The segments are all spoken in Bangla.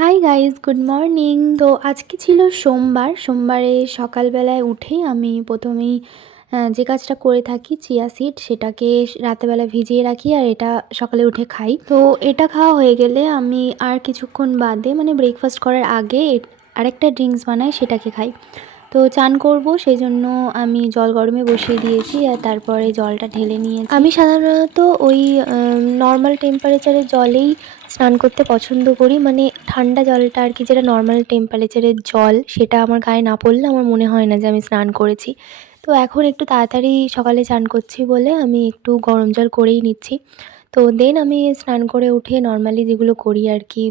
Hi guys, good morning. তো আজকে ছিল সোমবার। সোমবারে সকালবেলায় উঠেই আমি প্রথমেই যে কাজটা করে থাকি, চিয়া সিড সেটাকে রাতেবেলা ভিজিয়ে রাখি আর এটা সকালে উঠে খাই। তো এটা খাওয়া হয়ে গেলে আমি আর কিছুক্ষণ বাদে মানে ব্রেকফাস্ট করার আগে আরেকটা ড্রিঙ্কস বানাই, সেটাকে খাই। তো চান করব সেই জন্য আমি জল গরমে বসিয়ে দিয়েছি আর তারপরে জলটা ঢেলে নিয়েছি। আমি সাধারণত ওই নর্মাল টেম্পারেচারের জলেই স্নান করতে পছন্দ করি, মানে ঠান্ডা জলটা আর কি, যেটা নর্মাল টেম্পারেচারের জল সেটা আমার গায়ে না পড়লে আমার মনে হয় না যে আমি স্নান করেছি। তো এখন একটু তাড়াতাড়ি সকালে চান করছি বলে আমি একটু গরম জল করেই নিচ্ছি। তো দেন আমি স্নান করে উঠে নর্মালি যেগুলো করি আর কি,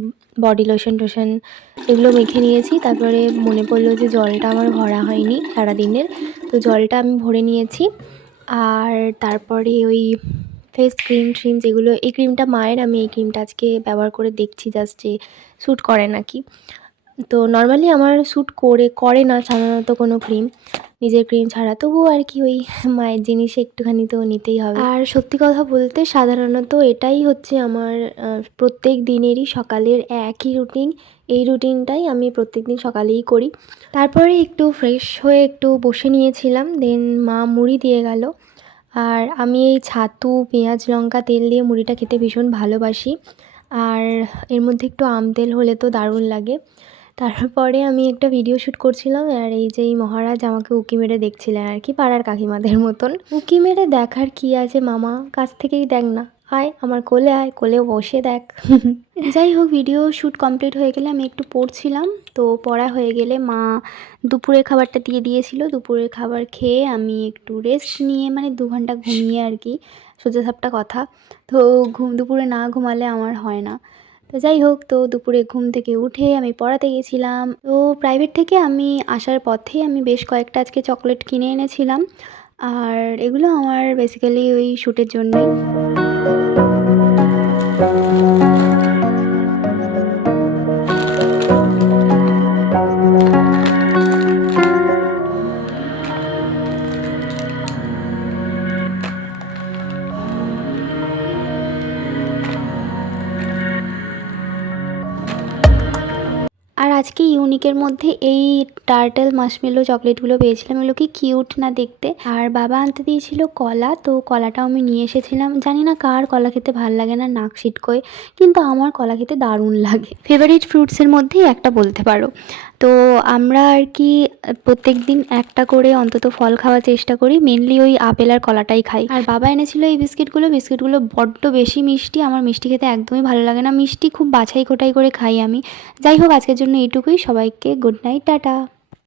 বডি লোশন টোশন এগুলো মেখে নিয়েছি। তারপরে মনে পড়লো যে জলটা আমার ভরা হয়নি সারাদিনের, তো জলটা আমি ভরে নিয়েছি। আর তারপরে ওই ফেস ক্রিম যেগুলো, এই ক্রিমটা মায়ের, আমি এই ক্রিমটা আজকে ব্যবহার করে দেখছি জাস্ট যে শ্যুট করে নাকি। তো নর্মালি আমার শ্যুট করে না সাধারণত কোনো ক্রিম, নিজের ক্রিম ছাড়া, তবুও আর কি ওই মায়ের জিনিস একটুখানি তো নিতেই হবে। আর সত্যি কথা বলতে সাধারণত এটাই হচ্ছে আমার প্রত্যেক দিনেরই সকালের একই রুটিন। এই রুটিনটাই আমি প্রত্যেক দিন সকালেই করি। তারপরে একটু ফ্রেশ হয়ে একটু বসে নিয়েছিলাম, দেন মা মুড়ি দিয়ে গেল। আর আমি এই ছাতু, পেঁয়াজ, লঙ্কা, তেল দিয়ে মুড়িটা খেতে ভীষণ ভালোবাসি। আর এর মধ্যে একটু আম তেল হলে তো দারুণ লাগে। তারপরে আমি একটা ভিডিও শ্যুট করছিলাম আর এই যে এই মহারাজ আমাকে উঁকি মেরে দেখছিলেন আর কি, পাড়ার কাকিমাদের মতন। উঁকি মেরে দেখার কি আছে মামা, কাছ থেকেই দেখ না, আয় আমার কোলে, আয় কোলে বসে দেখ। যাই হোক, ভিডিও শ্যুট কমপ্লিট হয়ে গেলে আমি একটু পড়ছিলাম। তো পড়া হয়ে গেলে মা দুপুরের খাবারটা দিয়ে দিয়েছিল। দুপুরের খাবার খেয়ে আমি একটু রেস্ট নিয়ে মানে 2 ঘন্টা ঘুমিয়ে আর কি, সোজাসাপটা কথা। তো দুপুরে না ঘুমালে আমার হয় না। তো যাই হোক, তো দুপুরে ঘুম থেকে উঠে আমি পড়াতে গেছিলাম। তো প্রাইভেট থেকে আমি আসার পথে আমি বেশ কয়েকটা আজকে চকলেট কিনে এনেছিলাম। আর এগুলো আমার বেসিক্যালি ওই শ্যুটের জন্যই। আর আজকে ইউনিকের মধ্যে এই টার্টেল মাশমেলো চকলেটগুলো পেয়েছিলাম। এগুলো কি কিউট না দেখতে। আর বাবা আনতে দিয়েছিল কলা, তো কলাটাও আমি নিয়ে এসেছিলাম। জানি না কার কলা খেতে ভাল লাগে না, নাক ছিটকোয়, কিন্তু আমার কলা খেতে দারুণ লাগে। ফেভারিট ফ্রুটসের মধ্যেই একটা বলতে পারো। তো আমরা আর কি প্রত্যেক দিন একটা করে অন্তত ফল খাওয়ার চেষ্টা করি, মেনলি ওই আপেল আর কলাটাই খাই। আর বাবা এনেছিল এই বিস্কিটগুলো বড্ড বেশি মিষ্টি, আমার মিষ্টি খেতে একদমই ভালো লাগে না, মিষ্টি খুব বাছাই কোটাই করে খাই আমি। যাই হোক, আজকের জন্য এইটুকুই। সবাইকে গুড নাইট, টাটা।